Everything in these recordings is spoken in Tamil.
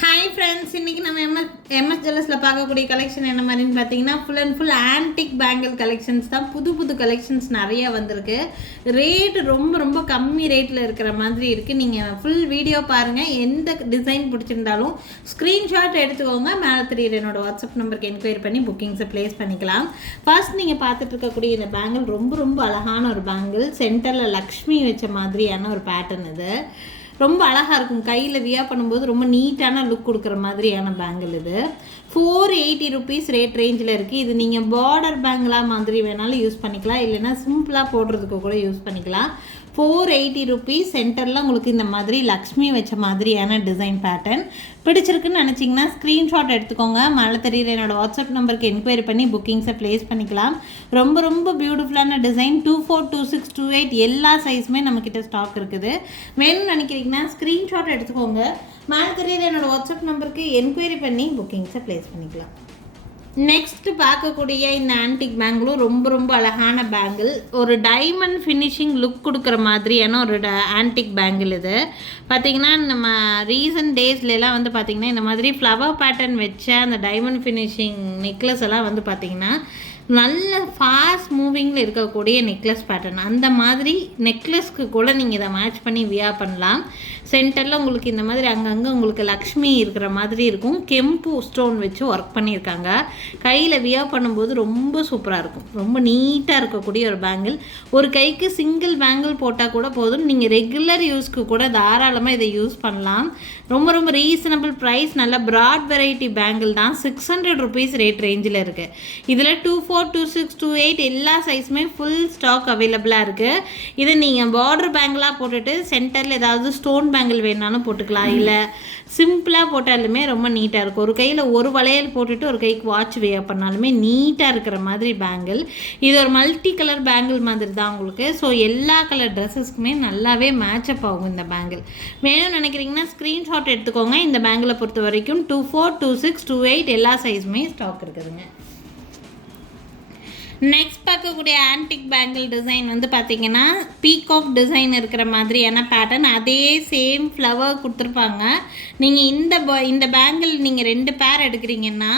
ஹாய் ஃப்ரெண்ட்ஸ், இன்றைக்கி நம்ம எம்எஸ் ஜுவல்லர்ஸில் பார்க்கக்கூடிய கலெக்ஷன் என்ன மாதிரின்னு பார்த்தீங்கன்னா full and full antique bangle collections தான். புது கலெக்ஷன்ஸ் நிறையா வந்திருக்கு. ரேட்டு ரொம்ப கம்மி ரேட்டில் இருக்கிற மாதிரி இருக்குது. நீங்கள் ஃபுல் வீடியோ பாருங்கள். எந்த டிசைன் பிடிச்சிருந்தாலும் ஸ்க்ரீன்ஷாட் எடுத்துக்கோங்க. மேலே தெரியுற என்னோட வாட்ஸ்அப் நம்பருக்கு என்கொயரி பண்ணி புக்கிங்ஸை ப்ளேஸ் பண்ணிக்கலாம். ஃபர்ஸ்ட் நீங்கள் பார்த்துட்டு இருக்கக்கூடிய இந்த பேங்கிள் ரொம்ப அழகான ஒரு பேங்கிள். சென்டரில் லக்ஷ்மி வச்ச மாதிரியான ஒரு பேட்டர்ன் இது. ரொம்ப அழகாக இருக்கும். கையில் வியர் பண்ணும்போது ரொம்ப நீட்டான லுக் கொடுக்குற மாதிரியான பேங்கிள் இது. 480 ருபீஸ் ரேட் ரேஞ்சில் இருக்குது. இது நீங்கள் பார்டர் பேங்கிளாக மாதிரி வேணாலும் யூஸ் பண்ணிக்கலாம், இல்லைன்னா சிம்பிளாக போடுறதுக்கு கூட யூஸ் பண்ணிக்கலாம். 480 ருபீஸ். சென்டரில் உங்களுக்கு இந்த மாதிரி லக்ஷ்மி வச்ச மாதிரியான டிசைன் பேட்டர்ன் பிடிச்சிருக்குன்னு நினச்சிங்கன்னா ஸ்க்ரீன்ஷாட் எடுத்துக்கோங்க. மேலே தெரியுற என்னோடய வாட்ஸ்அப் நம்பருக்கு என்கொயரி பண்ணி புக்கிங்ஸை ப்ளேஸ் பண்ணிக்கலாம். ரொம்ப பியூட்டிஃபுல்லான டிசைன். 24, 26, 28 எல்லா சைஸுமே நம்மக்கிட்ட ஸ்டாக் இருக்குது. வேணும்னு நினைக்கிறீங்கன்னா ஸ்க்ரீன்ஷாட் எடுத்துக்கோங்க. மேலே தெரியுற என்னோடய வாட்ஸ்அப் நம்பருக்கு என்கொயரி பண்ணி புக்கிங்ஸை ப்ளேஸ் பண்ணிக்கலாம். நெக்ஸ்ட் பார்க்கக்கூடிய இந்த ஆன்டிக் பேங்கிளும் ரொம்ப அழகான பேங்கிள். ஒரு டைமண்ட் ஃபினிஷிங் லுக் கொடுக்குற மாதிரியான ஒரு ஆன்டிக் பேங்கிள் இது. பார்த்திங்கன்னா நம்ம ரீசன்ட் டேஸ்லாம் வந்து பார்த்திங்கன்னா இந்த மாதிரி ஃப்ளவர் பேட்டர்ன் வச்ச அந்த டைமண்ட் ஃபினிஷிங் நெக்லஸ் எல்லாம் வந்து பார்த்திங்கன்னா நல்ல ஃபாஸ்ட் மூவிங்கில் இருக்கக்கூடிய நெக்லஸ் பேட்டர்ன். அந்த மாதிரி நெக்லஸ்க்கு கூட நீங்கள் இதை மேட்ச் பண்ணி வியர் பண்ணலாம். சென்டரில் உங்களுக்கு இந்த மாதிரி அங்கங்கே உங்களுக்கு லக்ஷ்மி இருக்கிற மாதிரி இருக்கும். கெம்பு ஸ்டோன் வச்சு ஒர்க் பண்ணியிருக்காங்க. கையில் வியர் பண்ணும்போது ரொம்ப சூப்பராக இருக்கும். ரொம்ப நீட்டாக இருக்கக்கூடிய ஒரு பேங்கிள். ஒரு கைக்கு சிங்கிள் பேங்கிள் போட்டால் கூட போதும். நீங்கள் ரெகுலர் யூஸ்க்கு கூட தாராளமாக இதை யூஸ் பண்ணலாம். ரொம்ப ரீசனபிள் ப்ரைஸ். நல்ல ப்ராட் வெரைட்டி பேங்கிள் தான். 600 ருபீஸ் ரேட் ரேஞ்சில் இருக்குது. இதில் 24, 26, 28 எல்லா சைஸுமே ஃபுல் ஸ்டாக் அவைலபிளாக இருக்குது. இதை நீங்கள் பார்டர் பேங்கிளாக போட்டுட்டு சென்டரில் ஏதாவது ஸ்டோன் பேங்கிள் வேணாலும் போட்டுக்கலாம், இல்லை சிம்பிளாக போட்டாலுமே ரொம்ப நீட்டாக இருக்கும். ஒரு கையில் ஒரு வளையல் போட்டுட்டு ஒரு கைக்கு வாட்ச் வியர் பண்ணாலுமே நீட்டாக இருக்கிற மாதிரி பேங்கிள். இது ஒரு மல்டி கலர் பேங்கிள் மாதிரி தான் உங்களுக்கு. ஸோ எல்லா கலர் ட்ரெஸ்ஸஸ்க்குமே நல்லாவே மேட்சப் ஆகும் இந்த பேங்கிள். வேணும்னு நினைக்கிறீங்கன்னா ஸ்க்ரீன்ஷாட் எடுத்துக்கோங்க. இந்த பேங்கிளை பொறுத்த வரைக்கும் 24, 26, 28 எல்லா சைஸுமே ஸ்டாக் இருக்குதுங்க. நெக்ஸ்ட் பார்க்கக்கூடிய ஆன்டிக் பேங்கிள் டிசைன் வந்து பார்த்திங்கன்னா பீகாக் டிசைன் இருக்கிற மாதிரியான பேட்டர்ன். அதே சேம் ஃப்ளவர் கொடுத்துருப்பாங்க. நீங்கள் இந்த பேங்கிள் நீங்கள் 2 பேர் எடுக்கிறீங்கன்னா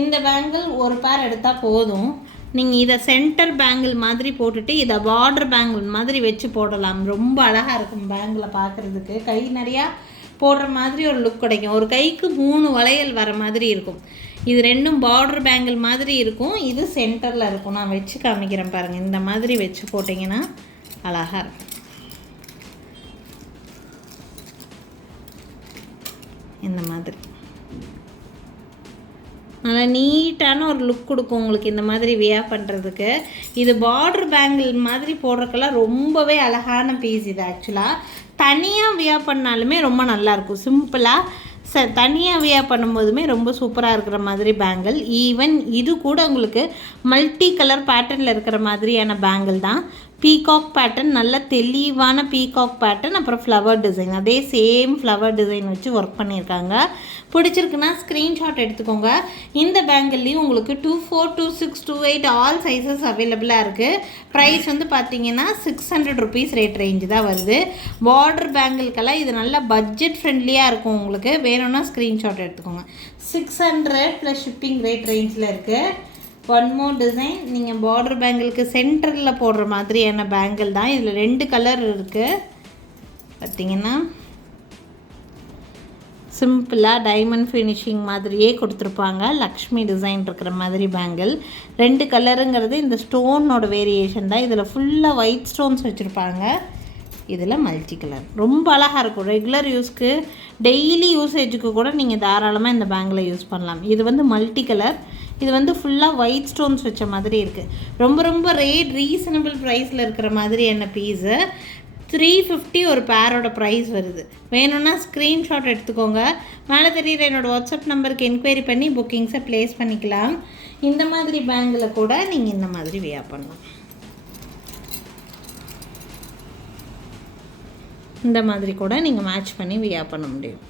இந்த பேங்கிள் ஒரு பேர் எடுத்தால் போதும். நீங்கள் இதை சென்டர் பேங்கிள் மாதிரி போட்டுட்டு இதை பார்டர் பேங்கிள் மாதிரி வச்சு போடலாம். ரொம்ப அழகாக இருக்கும் பேங்கிளை பார்க்குறதுக்கு. கை நிறையா போடுற மாதிரி ஒரு லுக் கிடைக்கும். ஒரு கைக்கு 3 வளையல் வர மாதிரி இருக்கும். இது ரெண்டும் பார்டர் பேங்கிள் மாதிரி இருக்கும். இது சென்டரில் இருக்கும். நான் வச்சு காமிக்கிறேன் பாருங்கள். இந்த மாதிரி வச்சு போட்டிங்கன்னா அழகாக இருக்கும். இந்த மாதிரி நல்லா நீட்டான ஒரு லுக் கொடுக்கும் உங்களுக்கு இந்த மாதிரி வியர் பண்ணுறதுக்கு. இது பார்டர் பேங்கிள் மாதிரி போடுறதுக்கெல்லாம் ரொம்பவே அழகான பீஸ். இது ஆக்சுவலாக தனியாக வியர் பண்ணாலுமே ரொம்ப நல்லாயிருக்கும். சிம்பிளாக தனியாக வியர் பண்ணும்போதுமே ரொம்ப சூப்பராக இருக்கிற மாதிரி பேங்கிள். ஈவன் இது கூட உங்களுக்கு மல்டி கலர் பேட்டர்னில் இருக்கிற மாதிரியான பேங்கிள் தான். பீகாக் பேட்டர்ன், நல்ல தெளிவான பீகாக் பேட்டர்ன், அப்புறம் ஃப்ளவர் டிசைன், அதே சேம் ஃப்ளவர் டிசைன் வச்சு ஒர்க் பண்ணியிருக்காங்க. பிடிச்சிருக்குன்னா ஸ்க்ரீன்ஷாட் எடுத்துக்கோங்க. இந்த பேங்கிள்லேயும் உங்களுக்கு 24, 26, 28 ஆல் சைஸஸ் அவைலபிளாக இருக்குது. ப்ரைஸ் வந்து பார்த்தீங்கன்னா 600 ருபீஸ் ரேட் ரேஞ்சு தான் வருது. பார்டர் பேங்கிள்கெல்லாம் இது நல்லா பட்ஜெட் ஃப்ரெண்ட்லியாக இருக்கும். உங்களுக்கு வேணும்னா ஸ்க்ரீன்ஷாட் எடுத்துக்கோங்க. 600 ப்ளஸ் ஷிப்பிங் ரேட் ரேஞ்சில் இருக்குது. One more design. நீங்கள் பார்டர் பேங்கிளுக்கு சென்டரில் போடுற மாதிரியான பேங்கிள் தான். இதில் 2 கலர் இருக்குது. பார்த்திங்கன்னா சிம்பிளாக டைமண்ட் ஃபினிஷிங் மாதிரியே கொடுத்துருப்பாங்க. லக்ஷ்மி டிசைன் இருக்கிற மாதிரி பேங்கிள். 2 கலருங்கிறது இந்த ஸ்டோனோட வேரியேஷன் தான். இதில் ஃபுல்லாக ஒயிட் ஸ்டோன்ஸ் வச்சுருப்பாங்க. இதில் மல்டி கலர் ரொம்ப அழகாக இருக்கும். ரெகுலர் யூஸ்க்கு டெய்லி யூசேஜுக்கு கூட நீங்கள் தாராளமாக இந்த பேங்கிளை யூஸ் பண்ணலாம். இது வந்து மல்டி கலர். இது வந்து ஃபுல்லாக ஒயிட் ஸ்டோன்ஸ் வச்ச மாதிரி இருக்குது. ரொம்ப ரேட் ரீசனபிள் ப்ரைஸில் இருக்கிற மாதிரி என்ன பீஸு. 350 ஒரு பேரோட ப்ரைஸ் வருது. வேணும்னா ஸ்க்ரீன்ஷாட் எடுத்துக்கோங்க. மேலே தெரியுற என்னோடய வாட்ஸ்அப் நம்பருக்கு என்கொயரி பண்ணி புக்கிங்ஸை ப்ளேஸ் பண்ணிக்கலாம். இந்த மாதிரி பேங்கில் கூட நீங்கள் இந்த மாதிரி வியர் பண்ணலாம். இந்த மாதிரி கூட நீங்கள் மேட்ச் பண்ணி வியர் பண்ண முடியும்.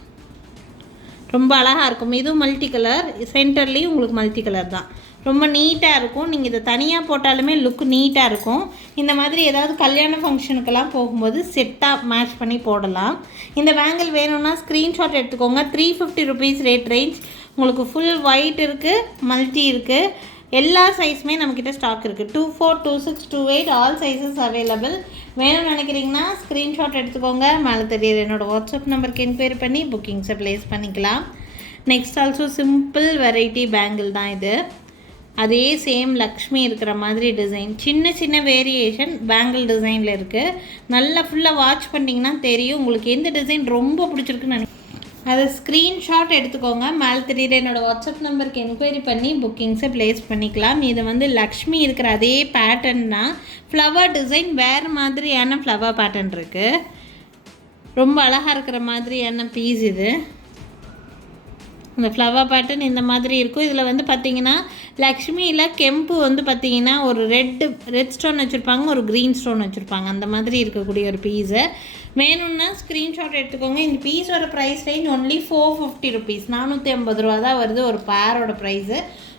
ரொம்ப அழகாக இருக்கும். இதுவும் மல்டி கலர், சென்டர்லேயும் உங்களுக்கு மல்டி கலர் தான். ரொம்ப நீட்டாக இருக்கும். நீங்கள் இதை தனியாக போட்டாலுமே லுக் நீட்டாக இருக்கும். இந்த மாதிரி ஏதாவது கல்யாண ஃபங்க்ஷனுக்கெல்லாம் போகும்போது செட்டாக மேட்ச் பண்ணி போடலாம். இந்த பேங்கிள் வேணும்னா ஸ்க்ரீன்ஷாட் எடுத்துக்கோங்க. 350 rupees ரேட் ரேஞ்ச். உங்களுக்கு ஃபுல் ஒயிட் இருக்குது, மல்டி இருக்குது, எல்லா சைஸுமே நம்மக்கிட்ட ஸ்டாக் இருக்குது. 24, 26, 28 ஆல் சைஸஸ் அவைலபிள். வேணும்னு நினைக்கிறீங்கன்னா ஸ்க்ரீன்ஷாட் எடுத்துக்கோங்க. மேலே தெரியுது என்னோடய வாட்ஸ்அப் நம்பருக்கு என்கொயரி பண்ணி புக்கிங்ஸை ப்ளேஸ் பண்ணிக்கலாம். Next also simple variety bangle தான் இது. அதே சேம் லக்ஷ்மி இருக்கிற மாதிரி டிசைன், சின்ன சின்ன வேரியேஷன் பேங்கிள் டிசைனில் இருக்குது. நல்லா ஃபுல்லாக வாட்ச் பண்ணிங்கன்னா தெரியும் உங்களுக்கு எந்த டிசைன் ரொம்ப பிடிச்சிருக்குன்னு நினைக்கிறேன். அதை ஸ்க்ரீன்ஷாட் எடுத்துக்கோங்க. மேலே தெரியுற என்னோடய வாட்ஸ்அப் நம்பருக்கு என்கொயரி பண்ணி புக்கிங்ஸை ப்ளேஸ் பண்ணிக்கலாம். இது வந்து லக்ஷ்மி இருக்கிற அதே பேட்டர்ன் தான். ஃப்ளவர் டிசைன் வேறு மாதிரியான ஃப்ளவர் பேட்டர்ன் இருக்குது. ரொம்ப அழகாக இருக்கிற மாதிரியான பீஸ் இது. இந்த ஃப்ளவர் பேட்டர்ன் இந்த மாதிரி இருக்கும். இதில் வந்து பார்த்திங்கன்னா லக்ஷ்மியில் கெம்பு வந்து பார்த்திங்கன்னா ஒரு ரெட் ஸ்டோன் வச்சுருப்பாங்க, ஒரு க்ரீன் ஸ்டோன் வச்சுருப்பாங்க. அந்த மாதிரி இருக்கக்கூடிய ஒரு பீஸு. வேணும்னா ஸ்க்ரீன்ஷாட் எடுத்துக்கோங்க. இந்த பீஸோட ப்ரைஸ் ரேஞ்ச் ஒன்லி 450 rupees, 450 ரூபா தான் வருது ஒரு பேரோட ப்ரைஸு.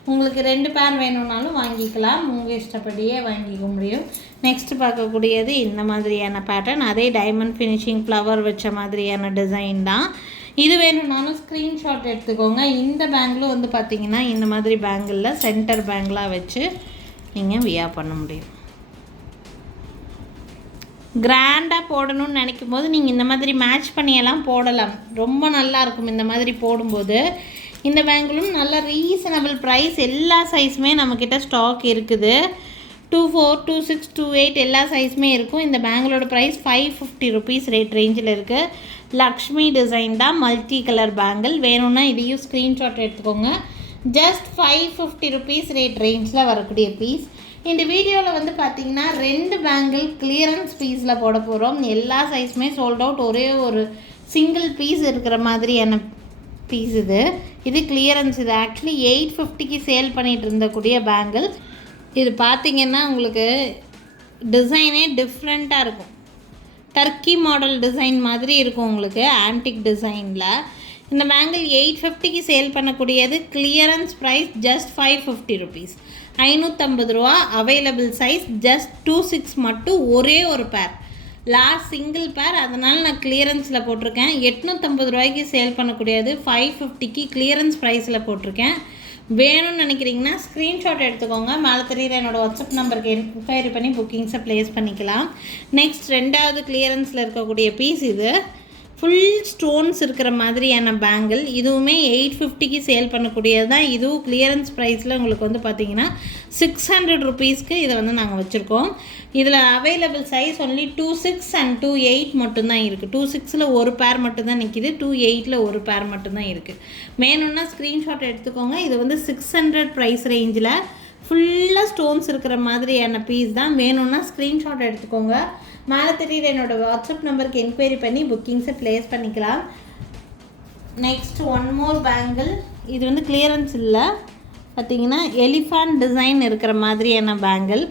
உங்களுக்கு 2 பேர் வேணும்னாலும் வாங்கிக்கலாம், உங்கள் இஷ்டப்படியே வாங்கிக்க முடியும். நெக்ஸ்ட் பார்க்கக்கூடியது இந்த மாதிரியான பேட்டர்ன், அதே டைமண்ட் ஃபினிஷிங் ஃப்ளவர் வச்ச மாதிரியான டிசைன் தான். இது வேணும்னாலும் ஸ்க்ரீன்ஷாட் எடுத்துக்கோங்க. இந்த பேங்கிளும் வந்து பார்த்திங்கன்னா இந்த மாதிரி பேங்கிளில் சென்டர் பேங்கிளாக வச்சு நீங்கள் வியா பண்ண முடியும். கிராண்டாக போடணும்னு நினைக்கும் போது நீங்கள் இந்த மாதிரி மேட்ச் பண்ணியெல்லாம் போடலாம். ரொம்ப நல்லாயிருக்கும் இந்த மாதிரி போடும்போது. இந்த பேங்கிளும் நல்ல ரீசனபிள் ப்ரைஸ். எல்லா சைஸுமே நம்மக்கிட்ட ஸ்டாக் இருக்குது. 24, 26, 28 எல்லா சைஸுமே இருக்கும். இந்த பேங்கிளோட ப்ரைஸ் 550 rupees ரேட் ரேஞ்சில் இருக்குது. லக்ஷ்மி டிசைன் தான், மல்டி கலர் பேங்கிள். வேணும்னா இதையும் ஸ்க்ரீன்ஷாட் எடுத்துக்கோங்க. ஜஸ்ட் 550 rupees ரேட் ரேஞ்சில் வரக்கூடிய பீஸ். இந்த வீடியோவில் வந்து பார்த்திங்கன்னா 2 பேங்கிள் கிளியரன்ஸ் பீஸில் போட போகிறோம். எல்லா சைஸுமே சோல்ட் அவுட். ஒரே ஒரு சிங்கிள் பீஸ் இருக்கிற மாதிரியான பீஸ் இது கிளியரன்ஸ். இது ஆக்சுவலி 850க்கு சேல் பண்ணிகிட்டு இருந்தக்கூடிய பேங்கிள். இது பார்த்திங்கன்னா உங்களுக்கு டிசைனே டிஃப்ரெண்ட்டாக இருக்கும். டர்க்கி மாடல் டிசைன் மாதிரி இருக்கும் உங்களுக்கு, ஆன்டிக் டிசைனில். இந்த பேங்கிள் 850க்கு சேல் பண்ணக்கூடியது. கிளியரன்ஸ் ப்ரைஸ் ஜஸ்ட் 550 rupees, 550 ரூபா. அவைலபிள் சைஸ் ஜஸ்ட் 26 மட்டும், ஒரே ஒரு பேர், லாஸ்ட் சிங்கிள் பேர். அதனால் நான் கிளியரன்ஸில் போட்டிருக்கேன். 850 ரூபாய்க்கு சேல் பண்ணக்கூடியது 550க்கு கிளியரன்ஸ் ப்ரைஸில் போட்டிருக்கேன். வேணும்னு நினைக்கிறீங்கன்னா ஸ்க்ரீன்ஷாட் எடுத்துக்கோங்க. மேலே தெரியுற என்னோடய வாட்ஸ்அப் நம்பருக்கு என்கொயரி பண்ணி புக்கிங்ஸை ப்ளேஸ் பண்ணிக்கலாம். நெக்ஸ்ட் 2வது கிளியரன்ஸில் இருக்கக்கூடிய பீஸ் இது. ஃபுல் ஸ்டோன்ஸ் இருக்கிற மாதிரியான பேங்கிள். இதுவுமே 850க்கு சேல் பண்ணக்கூடியது தான். இதுவும் கிளியரன்ஸ் ப்ரைஸில் உங்களுக்கு வந்து பார்த்திங்கன்னா 600 rupeesக்கு இதை வந்து நாங்கள் வச்சுருக்கோம். இதில் அவைலபிள் சைஸ் ஒன்லி 26 and 28 மட்டும்தான் இருக்குது. 26ல் ஒரு பேர் மட்டும்தான் நிற்கிது, 28ல் ஒரு பேர் மட்டும்தான் இருக்குது. வேணும்னா ஸ்க்ரீன்ஷாட் எடுத்துக்கோங்க. இது வந்து 600 ப்ரைஸ் ரேஞ்சில் ஃபுல்லாக ஸ்டோன்ஸ் இருக்கிற மாதிரியான பீஸ் தான். வேணும்னா ஸ்க்ரீன்ஷாட் எடுத்துக்கோங்க. மேலே தெரியுற என்னோடய வாட்ஸ்அப் நம்பருக்கு என்கொயரி பண்ணி புக்கிங்ஸை ப்ளேஸ் பண்ணிக்கலாம். Next one more bangle. இது வந்து கிளியரன்ஸ் இல்லை, பார்த்திங்கன்னா எலிஃபண்ட் டிசைன் இருக்கிற மாதிரியான பேங்கிள்.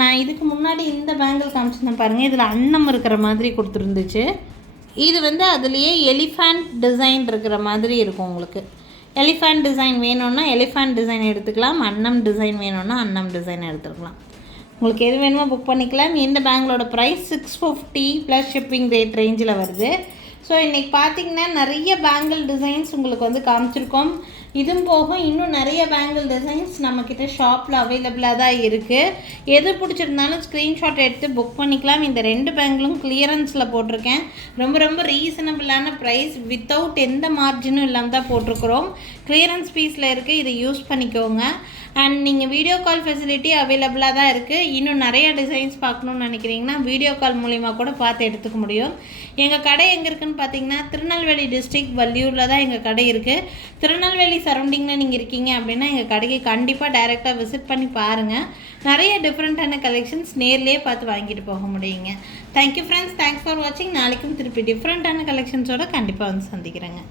நான் இதுக்கு முன்னாடி இந்த பேங்கிள் காமிச்சிருந்தேன் பாருங்கள். இதில் அன்னம் இருக்கிற மாதிரி கொடுத்துருந்துச்சு. இது வந்து அதுலேயே எலிஃபண்ட் டிசைன் இருக்கிற மாதிரி இருக்கும் உங்களுக்கு. எலிஃபண்ட் டிசைன் வேணும்னா எலிஃபண்ட் டிசைன் எடுத்துக்கலாம், அன்னம் டிசைன் வேணும்னா அன்னம் டிசைன் எடுத்துக்கலாம். உங்களுக்கு எது வேணுமோ புக் பண்ணிக்கலாம். இந்த பேங்கிளோட ப்ரைஸ் 650 ப்ளஸ் ஷிப்பிங் ரேட் ரேஞ்சில் வருது. ஸோ இன்றைக்கி பார்த்திங்கன்னா நிறைய பேங்கிள் டிசைன்ஸ் உங்களுக்கு வந்து காமிச்சிருக்கோம். இதுவும் போக இன்னும் நிறைய பேங்கிள் டிசைன்ஸ் நம்மக்கிட்ட ஷாப்பில் அவைலபிளாக தான் இருக்குது. எது பிடிச்சிருந்தாலும் ஸ்க்ரீன்ஷாட் எடுத்து புக் பண்ணிக்கலாம். இந்த 2 பேங்கிளும் கிளியரன்ஸில் போட்டிருக்கேன். ரொம்ப ரொம்ப ரீசனபிளான ப்ரைஸ், வித்தவுட் எந்த மார்ஜினும் இல்லாமல் தான் போட்டிருக்கிறோம். கிளியரன்ஸ் பீஸில் இருக்குது, இதை யூஸ் பண்ணிக்கோங்க. அண்ட் நீங்கள் வீடியோ கால் ஃபெசிலிட்டி அவைலபிளாக தான் இருக்குது. இன்னும் நிறைய டிசைன்ஸ் பார்க்கணுன்னு நினைக்கிறீங்கன்னா வீடியோ கால் மூலிமா கூட பார்த்து எடுத்துக்க முடியும். எங்கள் கடை எங்கே இருக்குதுன்னு பார்த்தீங்கன்னா திருநெல்வேலி டிஸ்ட்ரிக்ட் வள்ளியூரில் தான் எங்கள் கடை இருக்குது. திருநெல்வேலி சரௌண்டிங்கில் நீங்கள் இருக்கீங்க அப்படின்னா எங்கள் கடைக்கு கண்டிப்பாக டைரெக்டாக விசிட் பண்ணி பாருங்கள். நிறைய டிஃப்ரெண்ட்டான கலெக்ஷன்ஸ் நேர்லேயே பார்த்து வாங்கிட்டு போக முடியுங்க. தேங்க்யூ ஃப்ரெண்ட்ஸ், தேங்க்ஸ் ஃபார் வாட்சிங். நாளைக்கும் திருப்பி டிஃப்ரெண்ட்டான கலெக்ஷன்ஸோடு கண்டிப்பாக வந்து சந்திக்கிறேங்க.